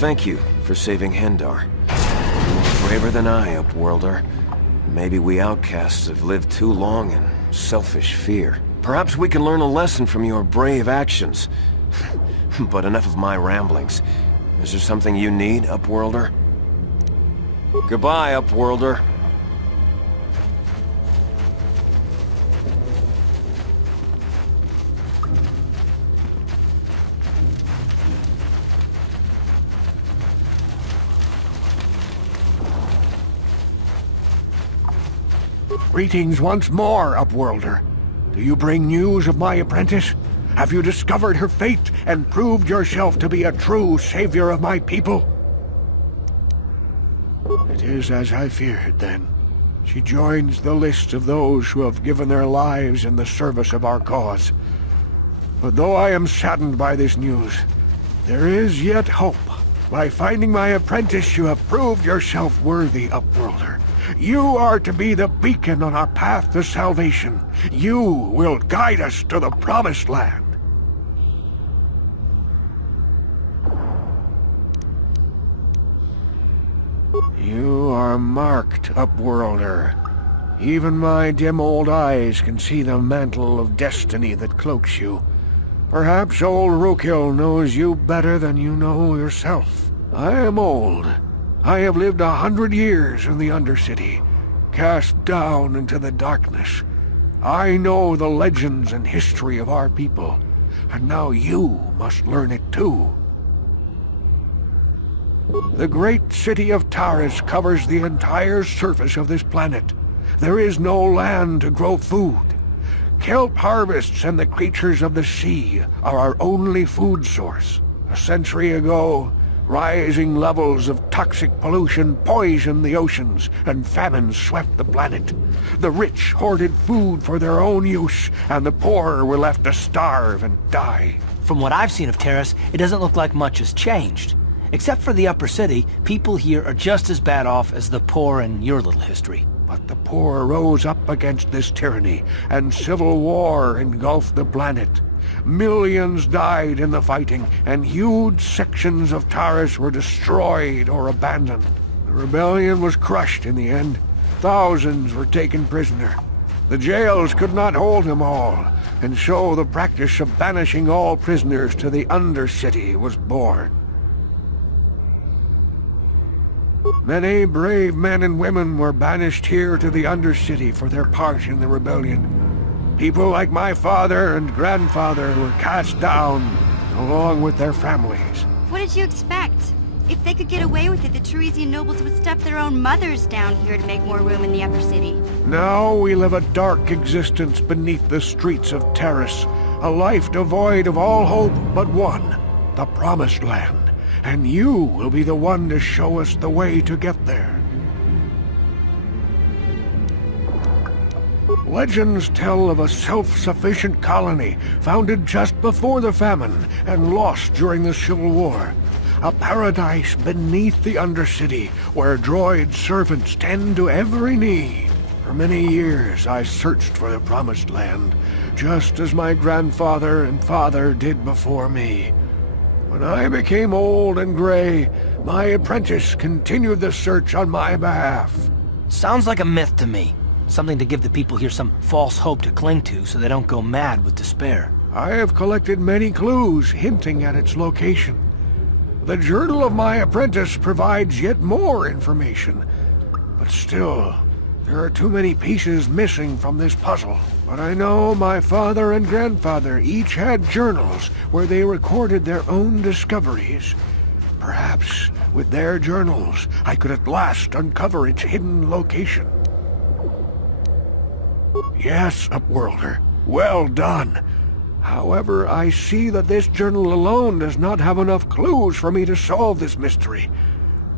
Thank you for saving Hendar. Braver than I, Upworlder. Maybe we outcasts have lived too long in selfish fear. Perhaps we can learn a lesson from your brave actions. But enough of my ramblings. Is there something you need, Upworlder? Goodbye, Upworlder. Greetings once more, Upworlder. Do you bring news of my apprentice? Have you discovered her fate and proved yourself to be a true savior of my people? It is as I feared, then. She joins the list of those who have given their lives in the service of our cause. But though I am saddened by this news, there is yet hope. By finding my apprentice, you have proved yourself worthy, Upworlder. You are to be the beacon on our path to salvation. You will guide us to the Promised Land. You are marked, Upworlder. Even my dim old eyes can see the mantle of destiny that cloaks you. Perhaps old Rookhill knows you better than you know yourself. I am old. I have lived 100 years in the Undercity, cast down into the darkness. I know the legends and history of our people, and now you must learn it too. The great city of Taris covers the entire surface of this planet. There is no land to grow food. Kelp harvests and the creatures of the sea are our only food source. A century ago, rising levels of toxic pollution poisoned the oceans, and famine swept the planet. The rich hoarded food for their own use, and the poor were left to starve and die. From what I've seen of Taris, it doesn't look like much has changed. Except for the upper city, people here are just as bad off as the poor in your little history. But the poor rose up against this tyranny, and civil war engulfed the planet. Millions died in the fighting, and huge sections of Taris were destroyed or abandoned. The rebellion was crushed in the end. Thousands were taken prisoner. The jails could not hold them all, and so the practice of banishing all prisoners to the Undercity was born. Many brave men and women were banished here to the Undercity for their part in the rebellion. People like my father and grandfather were cast down, along with their families. What did you expect? If they could get away with it, the Teresian nobles would stuff their own mothers down here to make more room in the upper city. Now we live a dark existence beneath the streets of Taris, a life devoid of all hope but one, the Promised Land. And you will be the one to show us the way to get there. Legends tell of a self-sufficient colony founded just before the famine and lost during the Civil War. A paradise beneath the Undercity where droid servants tend to every need. For many years I searched for the Promised Land, just as my grandfather and father did before me. When I became old and gray, my apprentice continued the search on my behalf. Sounds like a myth to me. Something to give the people here some false hope to cling to so they don't go mad with despair. I have collected many clues hinting at its location. The journal of my apprentice provides yet more information. But still, there are too many pieces missing from this puzzle. But I know my father and grandfather each had journals where they recorded their own discoveries. Perhaps, with their journals, I could at last uncover its hidden location. Yes, Upworlder. Well done. However, I see that this journal alone does not have enough clues for me to solve this mystery.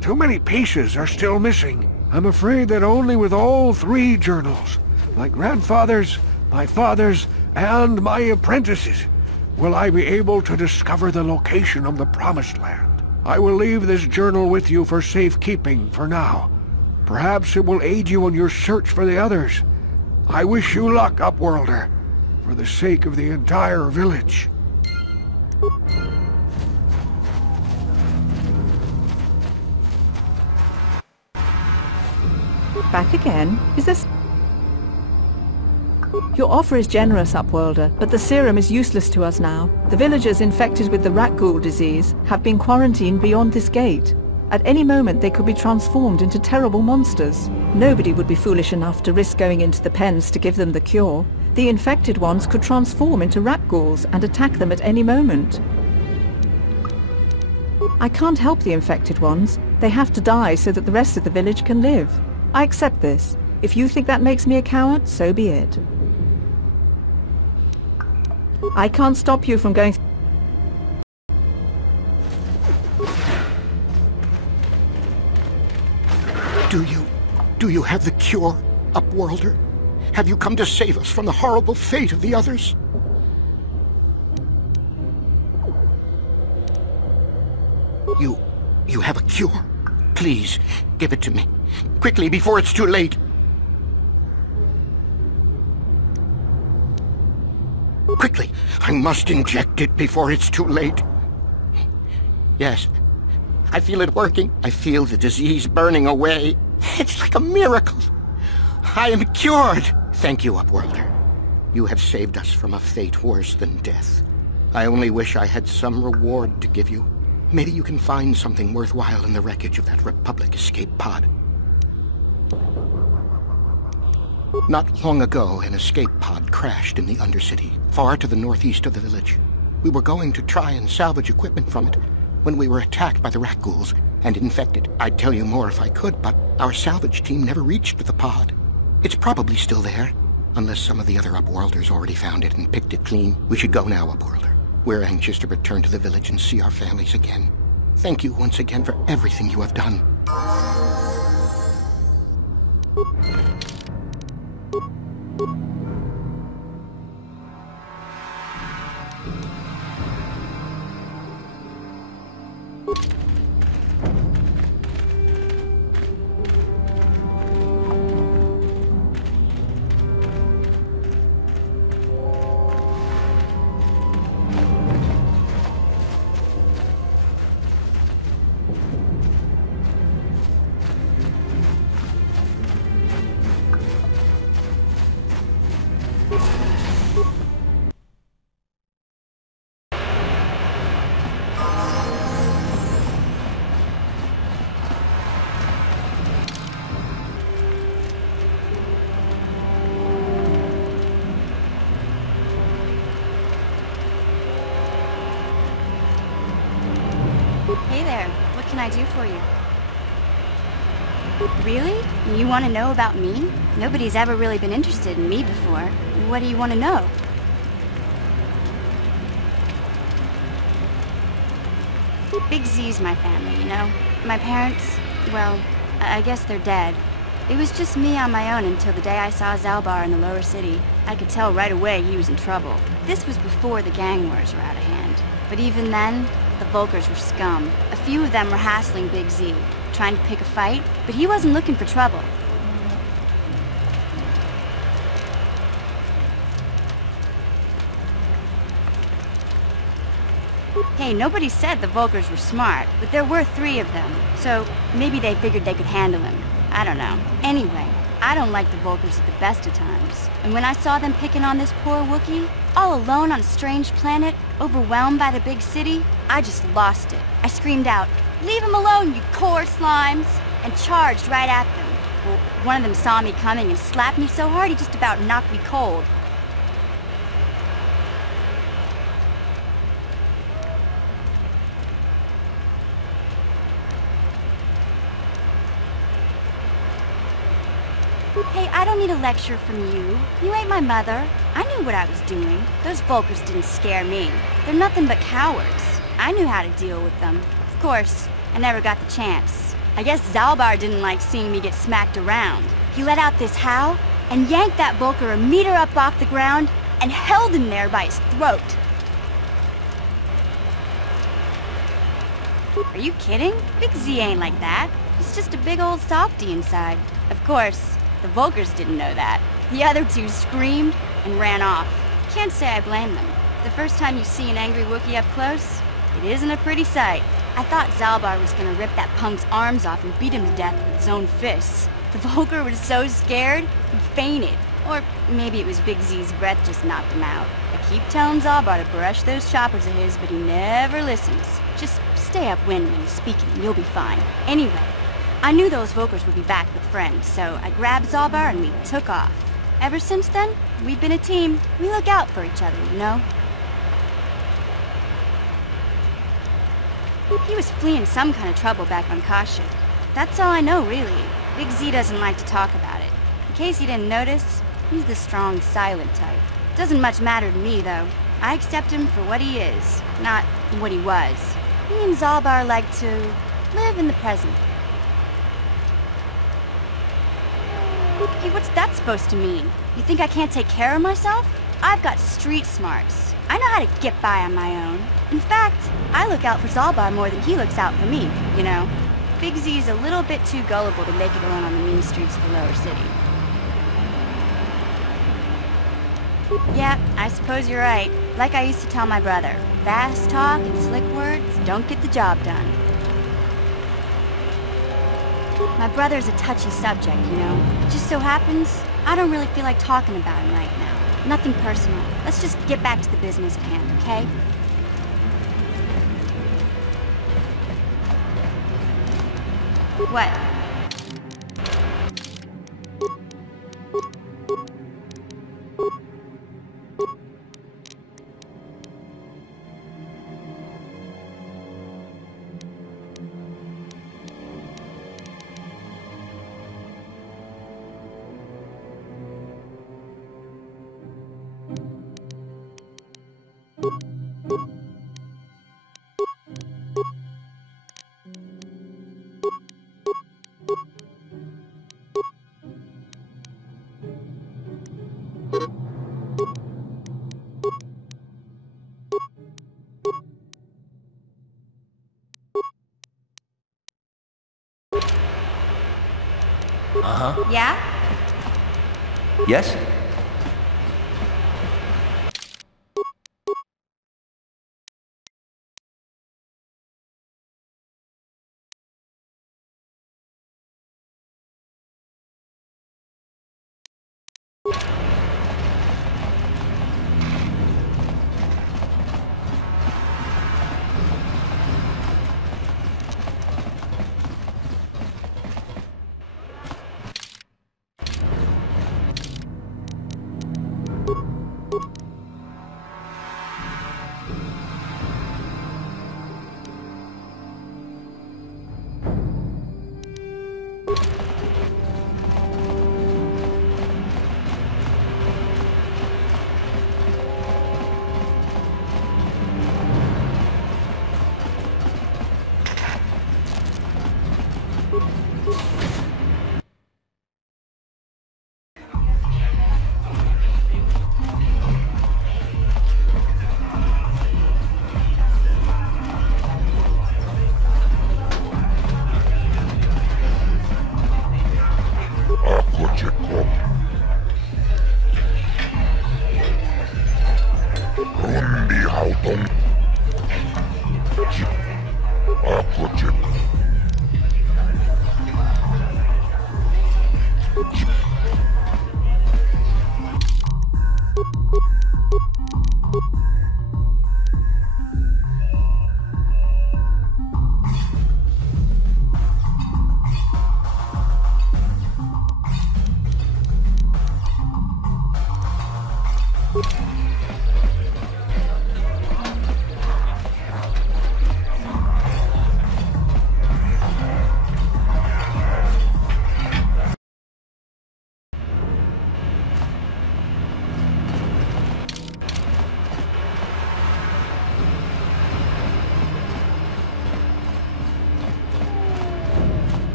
Too many pieces are still missing. I'm afraid that only with all three journals, my grandfather's, my father's, and my apprentice's, will I be able to discover the location of the Promised Land. I will leave this journal with you for safekeeping for now. Perhaps it will aid you in your search for the others. I wish you luck, Upworlder, for the sake of the entire village. Back again? Is this... Your offer is generous, Upworlder, but the serum is useless to us now. The villagers infected with the rat ghoul disease have been quarantined beyond this gate. At any moment they could be transformed into terrible monsters. Nobody would be foolish enough to risk going into the pens to give them the cure. The infected ones could transform into rat ghouls and attack them at any moment. I can't help the infected ones. They have to die so that the rest of the village can live. I accept this. If you think that makes me a coward, so be it. I can't stop you from going... Do you have the cure, Upworlder? Have you come to save us from the horrible fate of the others? You have a cure? Please, give it to me. Quickly, before it's too late. Quickly, I must inject it before it's too late. Yes, I feel it working. I feel the disease burning away. It's like a miracle. I am cured. Thank you, Upworlder. You have saved us from a fate worse than death. I only wish I had some reward to give you. Maybe you can find something worthwhile in the wreckage of that Republic escape pod. Not long ago, an escape pod crashed in the Undercity, far to the northeast of the village. We were going to try and salvage equipment from it when we were attacked by the rat ghouls and infected. I'd tell you more if I could, but our salvage team never reached the pod. It's probably still there, unless some of the other Upworlders already found it and picked it clean. We should go now, Upworlder. We're anxious to return to the village and see our families again. Thank you once again for everything you have done. Hey there, what can I do for you? Really? You want to know about me? Nobody's ever really been interested in me before. What do you want to know? Big Z's my family, you know? My parents, well, I guess they're dead. It was just me on my own until the day I saw Zalbar in the lower city. I could tell right away he was in trouble. This was before the gang wars were out of hand. But even then, the Vulkars were scum. A few of them were hassling Big Z, trying to pick a fight, but he wasn't looking for trouble. Hey, nobody said the Vulkars were smart, but there were 3 of them, so maybe they figured they could handle him. I don't know. Anyway, I don't like the Vulkars at the best of times. And when I saw them picking on this poor Wookiee, all alone on a strange planet, overwhelmed by the big city, I just lost it. I screamed out, "Leave him alone, you core slimes!" and charged right at them. Well, one of them saw me coming and slapped me so hard he just about knocked me cold. Hey, I don't need a lecture from you. You ain't my mother. I knew what I was doing. Those Vulkars didn't scare me. They're nothing but cowards. I knew how to deal with them. Of course, I never got the chance. I guess Zalbar didn't like seeing me get smacked around. He let out this howl and yanked that Vulkar a meter up off the ground and held him there by his throat. Are you kidding? Big Z ain't like that. He's just a big old softy inside. Of course, the Vulkars didn't know that. The other 2 screamed and ran off. Can't say I blame them. The first time you see an angry Wookiee up close, it isn't a pretty sight. I thought Zalbar was gonna rip that punk's arms off and beat him to death with his own fists. The Volker was so scared, he fainted. Or maybe it was Big Z's breath just knocked him out. I keep telling Zalbar to brush those choppers of his, but he never listens. Just stay upwind when he's speaking and you'll be fine. Anyway, I knew those Volkers would be back with friends, so I grabbed Zalbar and we took off. Ever since then, we've been a team. We look out for each other, you know? He was fleeing some kind of trouble back on Kashyyyk. That's all I know, really. Big Z doesn't like to talk about it. In case you didn't notice, he's the strong, silent type. Doesn't much matter to me, though. I accept him for what he is, not what he was. Me and Zalbar like to live in the present. Hey, what's that supposed to mean? You think I can't take care of myself? I've got street smarts. I know how to get by on my own. In fact, I look out for Zalbar more than he looks out for me, you know? Big Z's a little bit too gullible to make it alone on the mean streets of the lower city. Yeah, I suppose you're right. Like I used to tell my brother, fast talk and slick words don't get the job done. My brother's a touchy subject, you know? It just so happens, I don't really feel like talking about him right now. Nothing personal. Let's just get back to the business at hand, okay? What? Uh-huh. Yeah? Yes?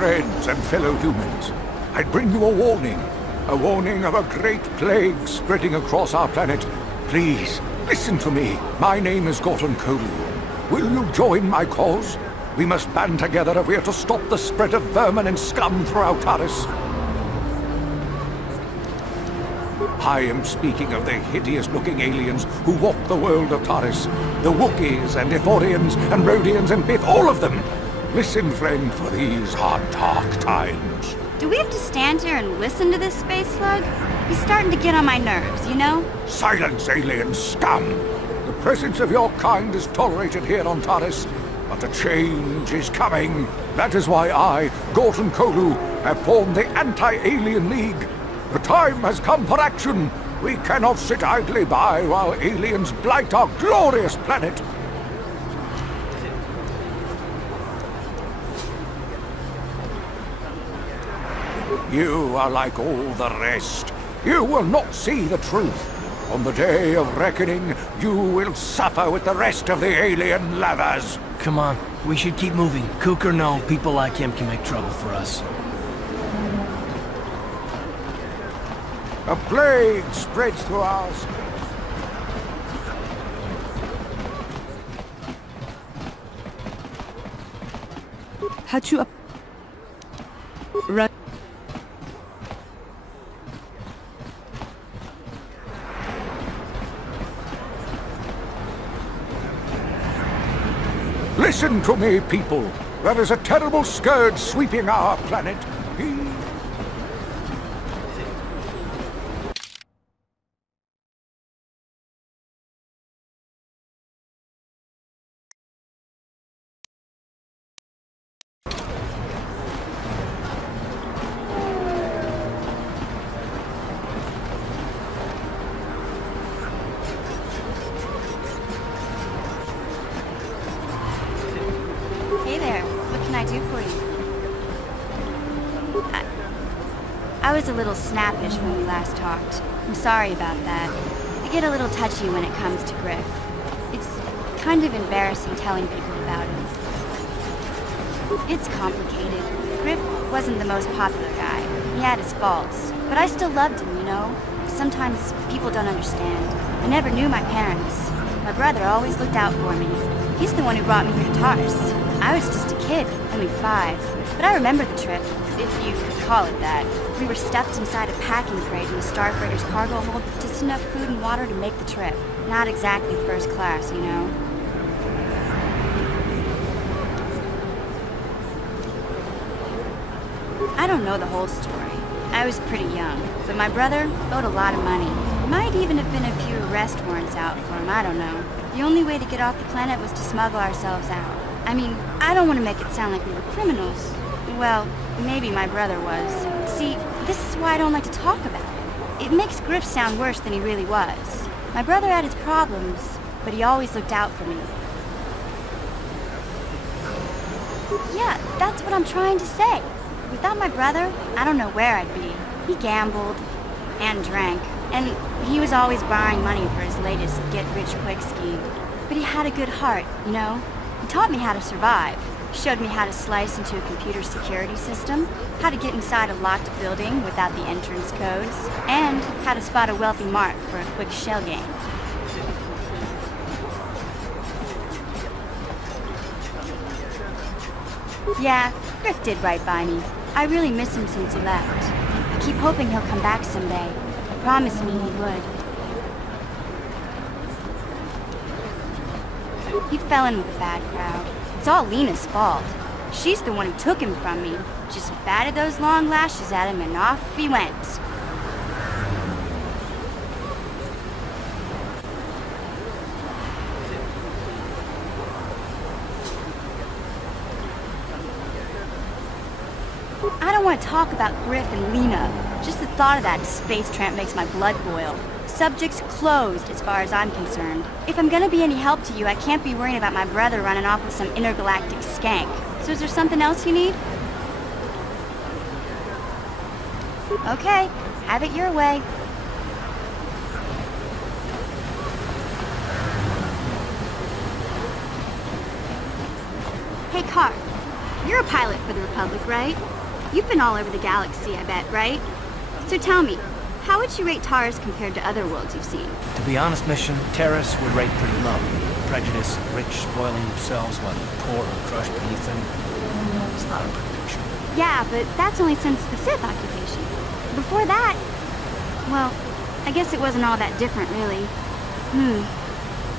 friends and fellow humans. I'd bring you a warning of a great plague spreading across our planet. Please, listen to me. My name is Gordon Kolu. Will you join my cause? We must band together if we are to stop the spread of vermin and scum throughout Taris. I am speaking of the hideous-looking aliens who walk the world of Taris. The Wookiees and Ithorians and Rhodians and Bith, all of them. Listen, friend, for these are dark times. Do we have to stand here and listen to this space slug? He's starting to get on my nerves, you know? Silence, alien scum! The presence of your kind is tolerated here on Taris, but a change is coming. That is why I, Gordon Kolu, have formed the Anti-Alien League. The time has come for action. We cannot sit idly by while aliens blight our glorious planet. You are like all the rest. You will not see the truth. On the day of reckoning, you will suffer with the rest of the alien lovers. Come on, we should keep moving. Kook or no, people like him can make trouble for us. A plague spreads through ours. Had you Right. Listen to me, people. There is a terrible scourge sweeping our planet. I was a little snappish when we last talked. I'm sorry about that. I get a little touchy when it comes to Griff. It's kind of embarrassing telling people about him. It's complicated. Griff wasn't the most popular guy. He had his faults. But I still loved him, you know? Sometimes people don't understand. I never knew my parents. My brother always looked out for me. He's the one who brought me here to Taris. I was just a kid, only 5. But I remember the trip, if you could call it that. We were stuffed inside a packing crate in the Starfreighter's cargo hold with just enough food and water to make the trip. Not exactly first class, you know? I don't know the whole story. I was pretty young, but my brother owed a lot of money. Might even have been a few arrest warrants out for him, I don't know. The only way to get off the planet was to smuggle ourselves out. I mean, I don't want to make it sound like we were criminals. Well, maybe my brother was. See, this is why I don't like to talk about it. It makes Griff sound worse than he really was. My brother had his problems, but he always looked out for me. Yeah, that's what I'm trying to say. Without my brother, I don't know where I'd be. He gambled and drank, and he was always borrowing money for his latest get-rich-quick scheme. But he had a good heart, you know? He taught me how to survive. Showed me how to slice into a computer security system, how to get inside a locked building without the entrance codes, and how to spot a wealthy mark for a quick shell game. Yeah, Griff did right by me. I really miss him since he left. I keep hoping he'll come back someday. He promised me he would. He fell in with a bad crowd. It's all Lena's fault. She's the one who took him from me. Just batted those long lashes at him and off he went. I don't want to talk about Griff and Lena. Just the thought of that space tramp makes my blood boil. Subject's closed as far as I'm concerned. If I'm gonna be any help to you, I can't be worrying about my brother running off with some intergalactic skank. So is there something else you need? Okay, have it your way. Hey, Car. You're a pilot for the Republic, right? You've been all over the galaxy, I bet, right? So tell me, how would you rate Taurus compared to other worlds you've seen? To be honest, Mission, Terrace would rate pretty low. Prejudice, rich spoiling themselves while the poor are crushed beneath them. It's not a pretty picture. Yeah, but that's only since the Sith occupation. Before that, well, I guess it wasn't all that different, really.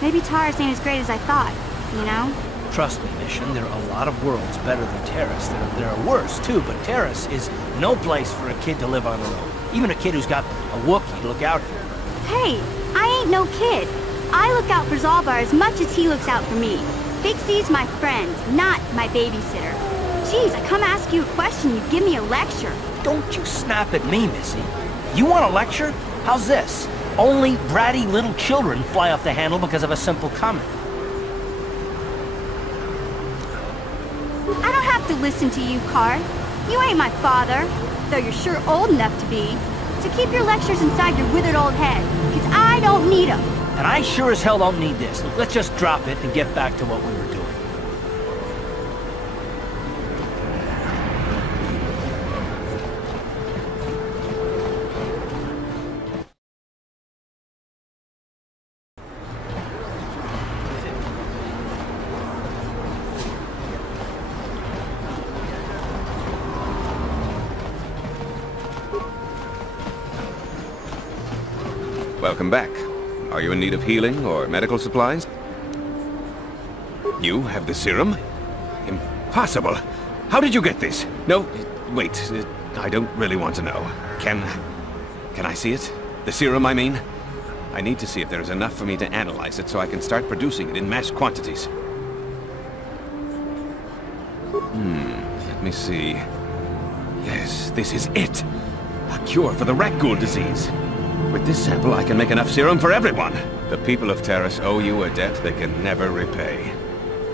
Maybe Taurus ain't as great as I thought, you know? Trust me, Mission, there are a lot of worlds better than Terrace. There are worse, too, but Terrace is no place for a kid to live on their own. Even a kid who's got a Wookiee to look out for. Hey, I ain't no kid. I look out for Zalbar as much as he looks out for me. Big C's my friend, not my babysitter. Jeez, I come ask you a question, you give me a lecture. Don't you snap at me, Missy. You want a lecture? How's this? Only bratty little children fly off the handle because of a simple comment. I don't have to listen to you, Card. You ain't my father, though you're sure old enough to be. So keep your lectures inside your withered old head, because I don't need them. And I sure as hell don't need this. Let's just drop it and get back to what we were doing. Welcome back. Are you in need of healing or medical supplies? You have the serum? Impossible! How did you get this? No, wait, I don't really want to know. Can I see it? The serum, I mean? I need to see if there is enough for me to analyze it so I can start producing it in mass quantities. Let me see. Yes, this is it! A cure for the rat ghoul disease. With this sample, I can make enough serum for everyone. The people of Terrace owe you a debt they can never repay.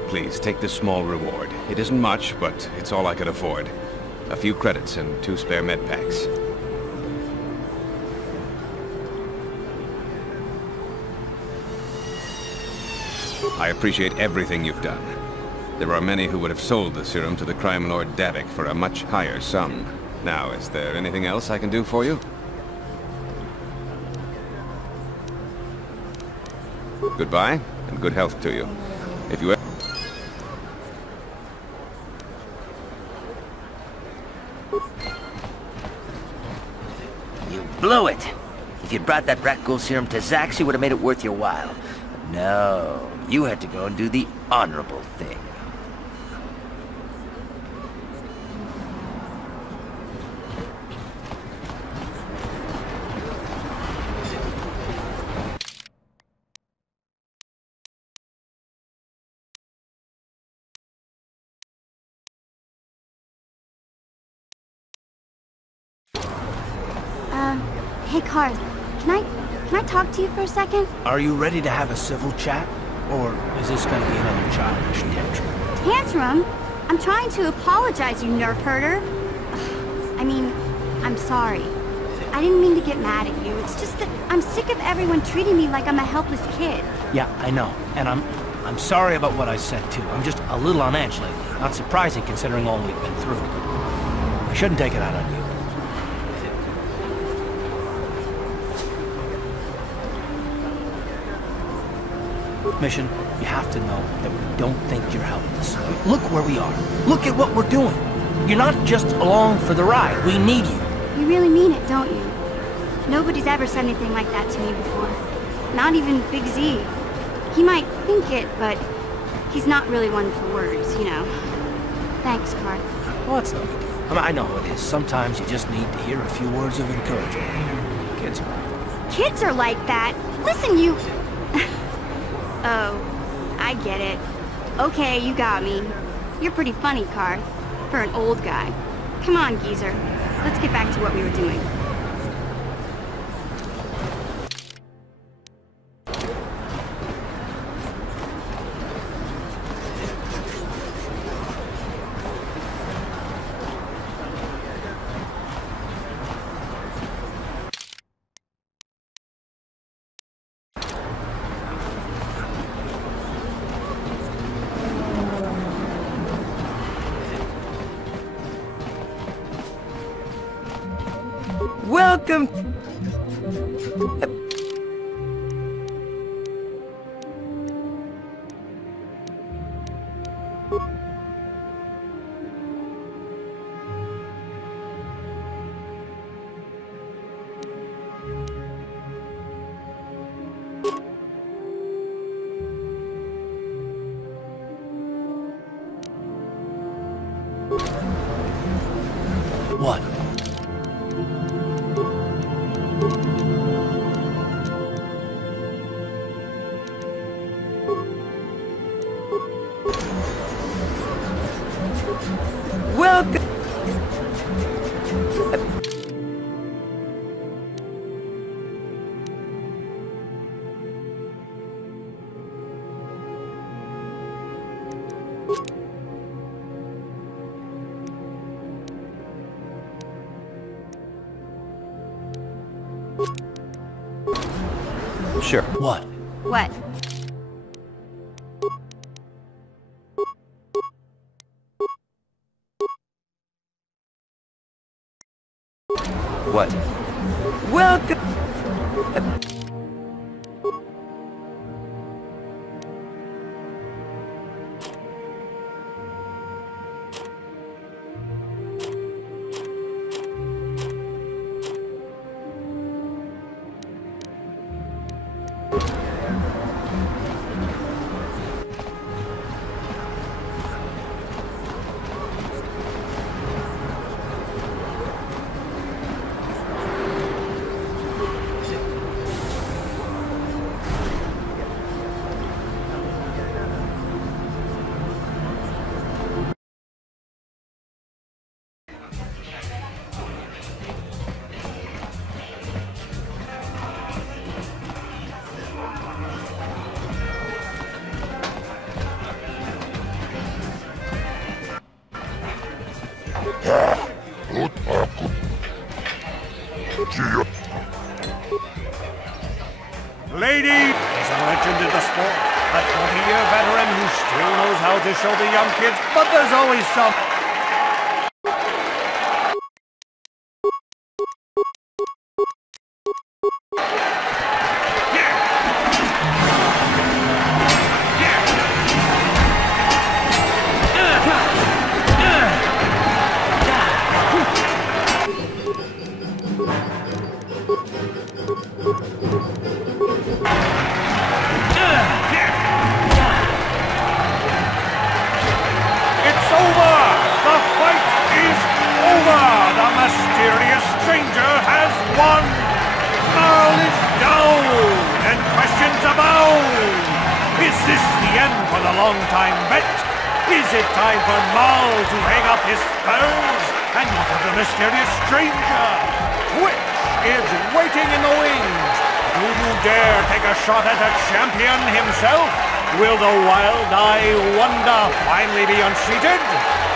Please, take this small reward. It isn't much, but it's all I could afford. A few credits and 2 spare med packs. I appreciate everything you've done. There are many who would have sold the serum to the crime lord Davik for a much higher sum. Now, is there anything else I can do for you? Goodbye, and good health to you. If you ever... You blew it! If you'd brought that rat ghoul serum to Zax, you would have made it worth your while. But no, you had to go and do the honorable thing. Hey, Karth, can I talk to you for a second? Are you ready to have a civil chat? Or is this gonna be another childish tantrum? Tantrum? I'm trying to apologize, you nerf herder. I mean, I'm sorry. I didn't mean to get mad at you. It's just that I'm sick of everyone treating me like I'm a helpless kid. Yeah, I know. And I'm sorry about what I said, too. I'm just a little on edge lately. Not surprising considering all we've been through, but I shouldn't take it out on you. Mission, you have to know that we don't think you're helpless. Look where we are. Look at what we're doing. You're not just along for the ride. We need you. You really mean it, don't you? Nobody's ever said anything like that to me before. Not even Big Z. He might think it, but he's not really one for words, you know. Thanks, Karth. Well, that's no big deal. I mean, I know it is. Sometimes you just need to hear a few words of encouragement. Kids are... Kids are like that. Listen, you... Oh, I get it. Okay, you got me. You're pretty funny, Karth, for an old guy. Come on, geezer. Let's get back to what we were doing. Welcome. What? Welcome. Sure. What? What? What? Welcome. Lady is a legend in the sport. A 20-year veteran who still knows how to show the young kids, but there's always some... Is it time for Maul to hang up his spurs and look at the mysterious stranger? Which is waiting in the wings? Do you dare take a shot at the champion himself? Will the wild-eye wonder finally be unseated?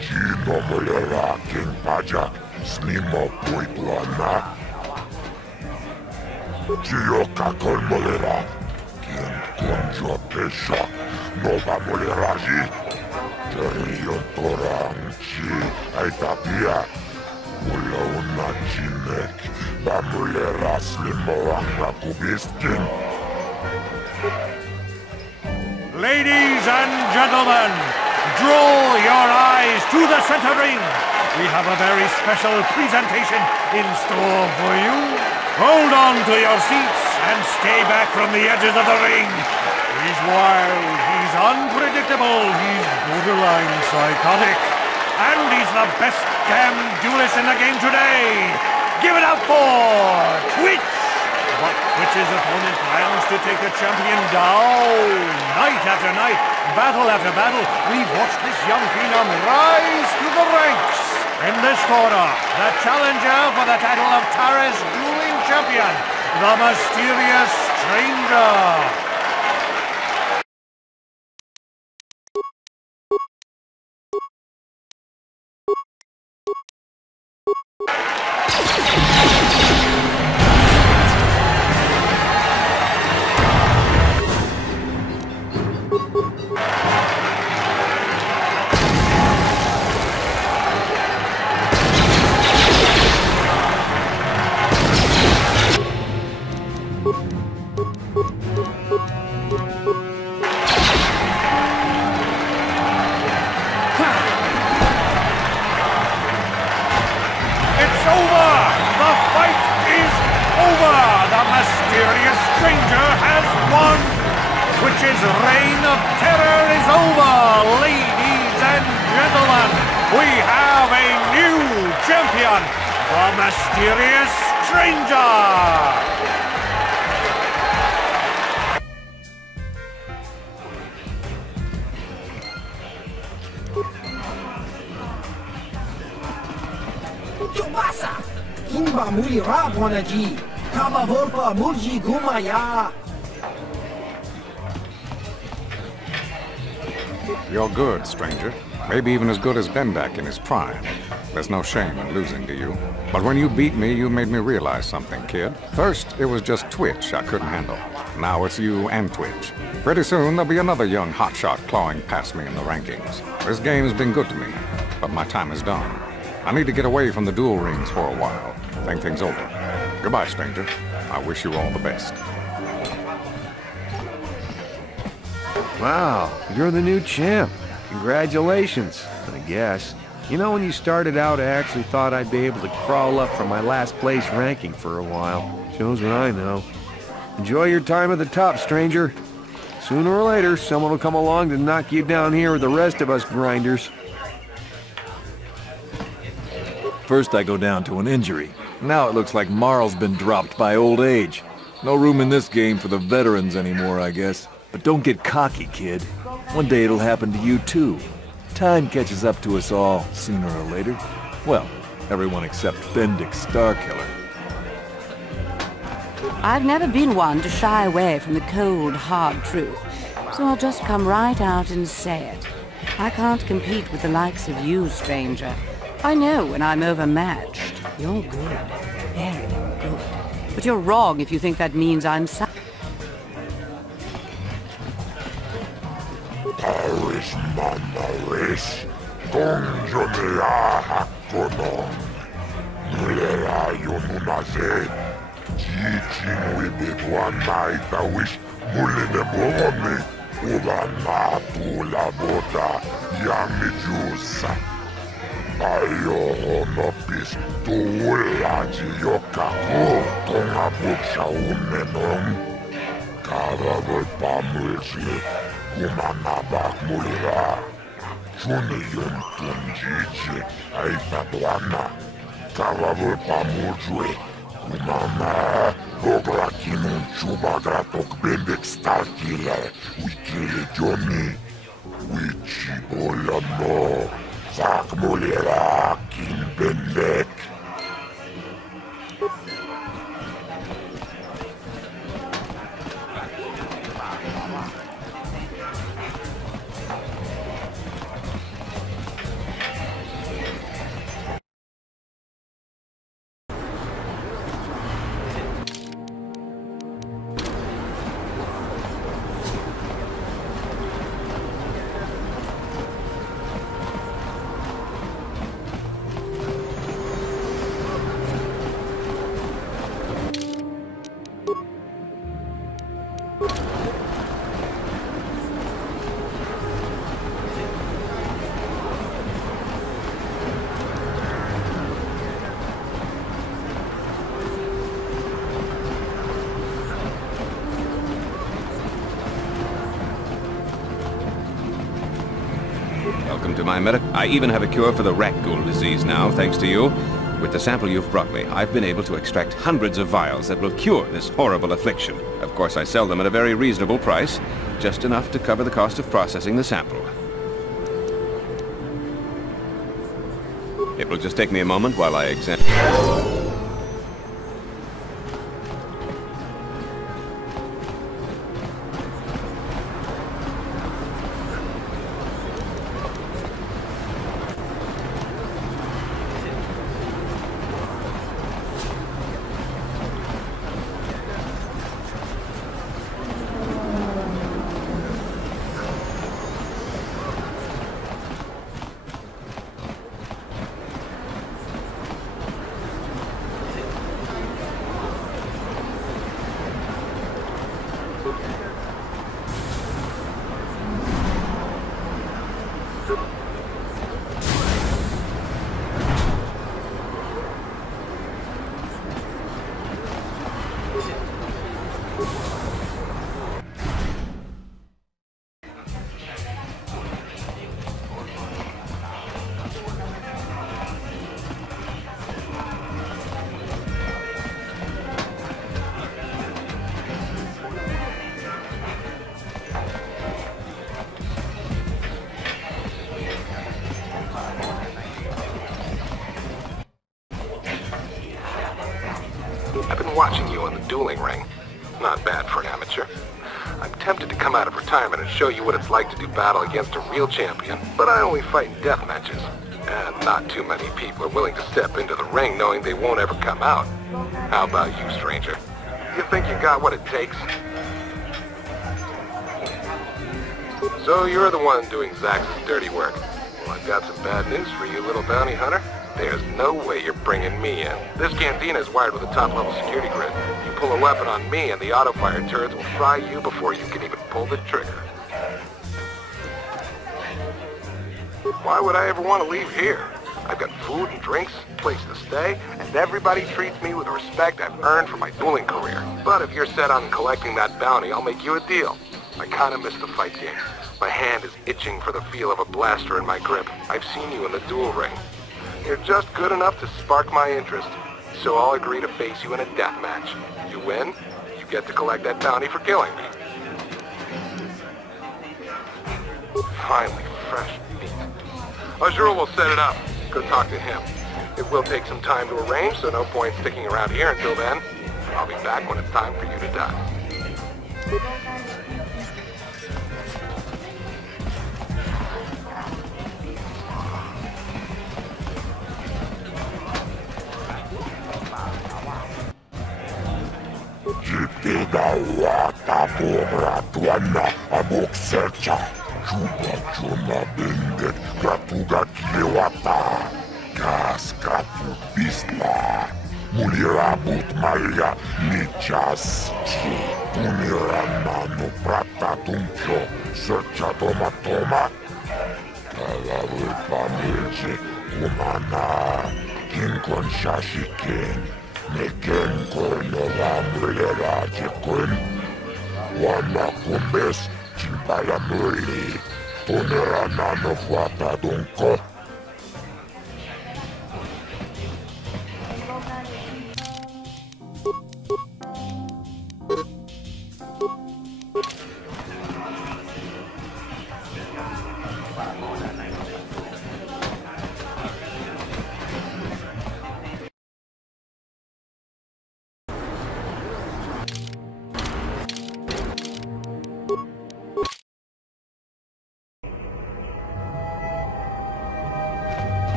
Chino mulera king pajak, snimo puituana. Chio kakol mulera, king konjo pesha, nova muleraji. Rio torang chi, aitapia. Mula una chinek, ba mulera snimo akra kubiskin. Ladies and gentlemen, draw your eyes to the center ring. We have a very special presentation in store for you. Hold on to your seats and stay back from the edges of the ring. He's wild, he's unpredictable, he's borderline psychotic. And he's the best damn duelist in the game today. Give it up for Twitch! But Twitch's opponent plans to take the champion down. Night after night, battle after battle, we've watched this young phenom rise through the ranks. In this corner, the challenger for the title of Tara's dueling champion, the mysterious stranger. You're good, stranger. Maybe even as good as Bendak in his prime. There's no shame in losing to you. But when you beat me, you made me realize something, kid. First, it was just Twitch I couldn't handle. Now it's you and Twitch. Pretty soon, there'll be another young hotshot clawing past me in the rankings. This game's been good to me, but my time is done. I need to get away from the duel rings for a while. Think things over. Goodbye, stranger. I wish you all the best. Wow, you're the new champ. Congratulations, I guess. You know, when you started out, I actually thought I'd be able to crawl up from my last place ranking for a while. Shows what I know. Enjoy your time at the top, stranger. Sooner or later, someone will come along to knock you down here with the rest of us grinders. First I go down to an injury. Now it looks like Marl's been dropped by old age. No room in this game for the veterans anymore, I guess. But don't get cocky, kid. One day it'll happen to you too. Time catches up to us all, sooner or later. Well, everyone except Bendik Starkiller. I've never been one to shy away from the cold, hard truth, so I'll just come right out and say it. I can't compete with the likes of you, stranger. I know when I'm overmatched. You're good. Very good. But you're wrong if you think that means I'm Paris Manaris, Gonjonea Hakonon, Mulera Yonunaze, Jichin Wibiguanaita wish Muline Bogoni, Ugana Tula Bota, Yamijusa. Ayo honopis tuula jiyokako tonga buksa unenom. Karavoi pamulsi kumanabak mulira. Chuni yun tunjichi aitabuana. Karavoi pamulsui kumana. Bograkinun chubagratok Bendik Starkiller. Wikili Johnny. Wichibola no. Sak mulira kin Bendik. Welcome to my medic. I even have a cure for the rat ghoul disease now, thanks to you. With the sample you've brought me, I've been able to extract hundreds of vials that will cure this horrible affliction. Of course, I sell them at a very reasonable price, just enough to cover the cost of processing the sample. It will just take me a moment while I examine... I've been watching you on the dueling ring. Not bad for an amateur. I'm tempted to come out of retirement and show you what it's like to do battle against a real champion, but I only fight in death matches. And not too many people are willing to step into the ring knowing they won't ever come out. How about you, stranger? You think you got what it takes? So you're the one doing Zax's dirty work. Well, I've got some bad news for you, little bounty hunter. There's no way you're bringing me in. This cantina is wired with a top-level security grid. You pull a weapon on me and the auto-fire turrets will fry you before you can even pull the trigger. Why would I ever want to leave here? I've got food and drinks, place to stay, and everybody treats me with the respect I've earned for my dueling career. But if you're set on collecting that bounty, I'll make you a deal. I kinda miss the fight game. My hand is itching for the feel of a blaster in my grip. I've seen you in the duel ring. You're just good enough to spark my interest, so I'll agree to face you in a death match. You win, you get to collect that bounty for killing me. Finally, fresh meat. Azrael will set it up. Go talk to him. It will take some time to arrange, so no point sticking around here until then. I'll be back when it's time for you to die. Tuanna aboksercha, chuma bendet, gratuga kilewata, gas gratu bisla, mulirabut malia, nichas, tunirana no prata tumpio, sercha toma, talawe pamirje, kumana, kinkon shashiken, neken kornova mulera jekon, Wama kumbes, chimpala muli, tonera nano fuata donko.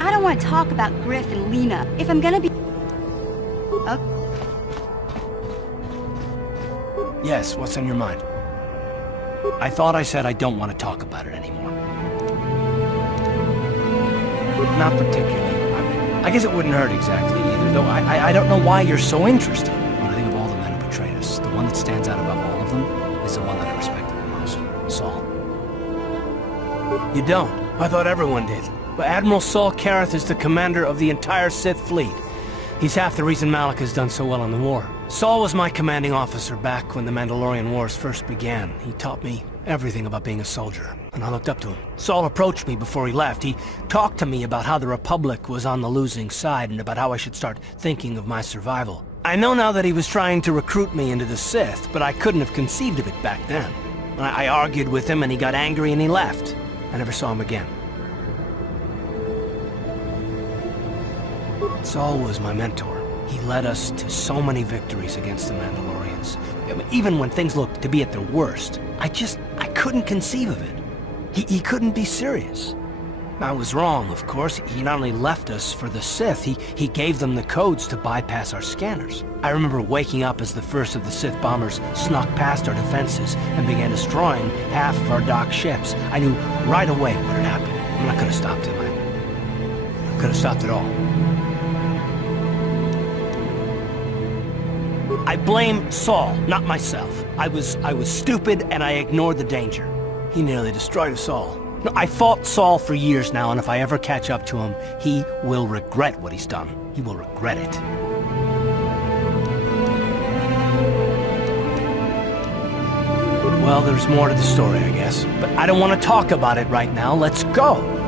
I don't want to talk about Griff and Lena. If I'm gonna be... Yes, what's on your mind? I thought I said I don't want to talk about it anymore. Not particularly. I guess it wouldn't hurt exactly either, though I don't know why you're so interested. When I think of all the men who betrayed us, the one that stands out above all of them is the one that I respected the most, Saul. You don't? I thought everyone did. But Admiral Saul Kareth is the commander of the entire Sith fleet. He's half the reason Malak has done so well in the war. Saul was my commanding officer back when the Mandalorian Wars first began. He taught me everything about being a soldier, and I looked up to him. Saul approached me before he left. He talked to me about how the Republic was on the losing side and about how I should start thinking of my survival. I know now that he was trying to recruit me into the Sith, but I couldn't have conceived of it back then. I argued with him and he got angry and he left. I never saw him again. Saul was my mentor. He led us to so many victories against the Mandalorians. I mean, even when things looked to be at their worst, I couldn't conceive of it. He couldn't be serious. I was wrong, of course. He not only left us for the Sith, he gave them the codes to bypass our scanners. I remember waking up as the first of the Sith bombers snuck past our defenses and began destroying half of our docked ships. I knew right away what had happened. I mean, I could have stopped him. I could have stopped it all. I blame Saul, not myself. I was stupid and I ignored the danger. He nearly destroyed us all. No, I fought Saul for years now, and if I ever catch up to him, he will regret what he's done. He will regret it. Well, there's more to the story, I guess. But I don't want to talk about it right now. Let's go.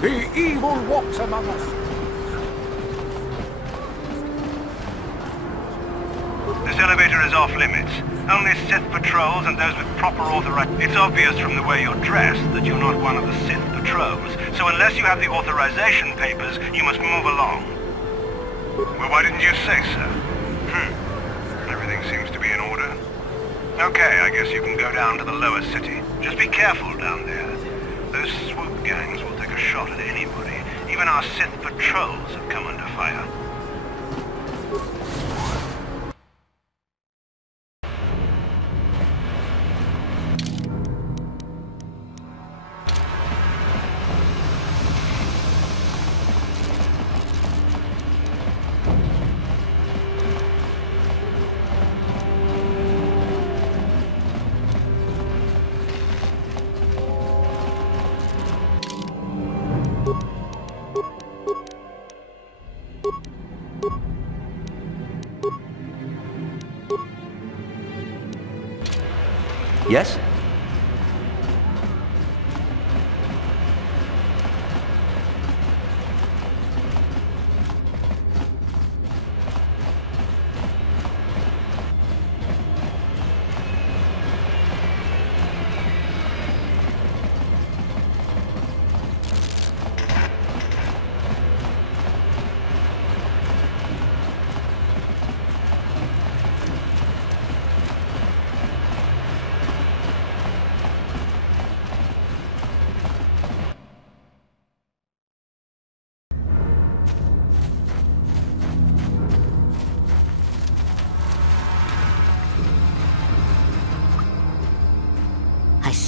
The evil walks among us. This elevator is off limits. Only Sith patrols and those with proper authorization. It's obvious from the way you're dressed that you're not one of the Sith patrols. So unless you have the authorization papers, you must move along. Well, why didn't you say so? Everything seems to be in order. Okay, I guess you can go down to the lower city. Just be careful down there. Those swoop gangs will take a shot at anybody. Even our Sith patrols have come under fire. Yes?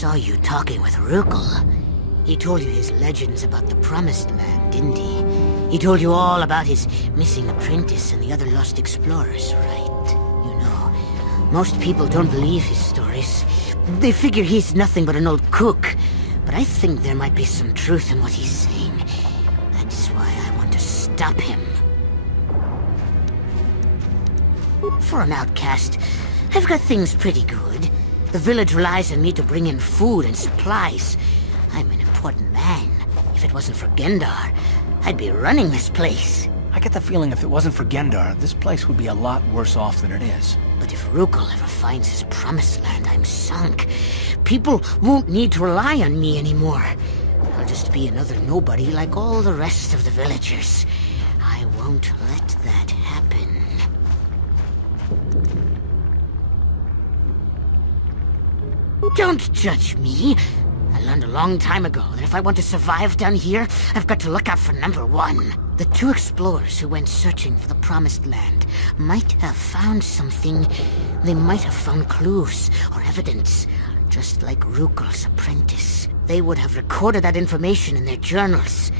saw you talking with Rukul. He told you his legends about the Promised Land, didn't he? He told you all about his missing apprentice and the other lost explorers, right? You know, most people don't believe his stories. They figure he's nothing but an old cook. But I think there might be some truth in what he's saying. That's why I want to stop him. For an outcast, I've got things pretty good. The village relies on me to bring in food and supplies. I'm an important man. If it wasn't for Gendar, I'd be running this place. I get the feeling if it wasn't for Gendar, this place would be a lot worse off than it is. But if Rukul ever finds his Promised Land, I'm sunk. People won't need to rely on me anymore. I'll just be another nobody like all the rest of the villagers. I won't let that happen. Don't judge me. I learned a long time ago that if I want to survive down here, I've got to look out for number one. The two explorers who went searching for the Promised Land might have found something. They might have found clues or evidence, just like Rukul's apprentice. They would have recorded that information in their journals.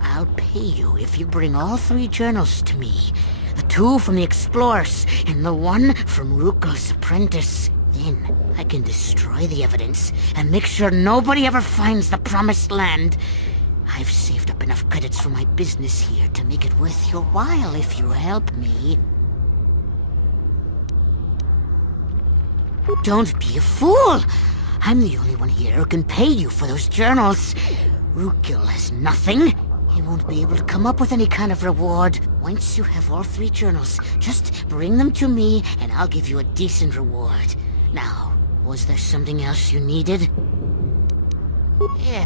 I'll pay you if you bring all 3 journals to me. The 2 from the explorers and the 1 from Rukul's apprentice. Then I can destroy the evidence and make sure nobody ever finds the Promised Land. I've saved up enough credits for my business here to make it worth your while if you help me. Don't be a fool! I'm the only one here who can pay you for those journals. Rukul has nothing. He won't be able to come up with any kind of reward. Once you have all 3 journals, just bring them to me and I'll give you a decent reward. Now, was there something else you needed? Yeah.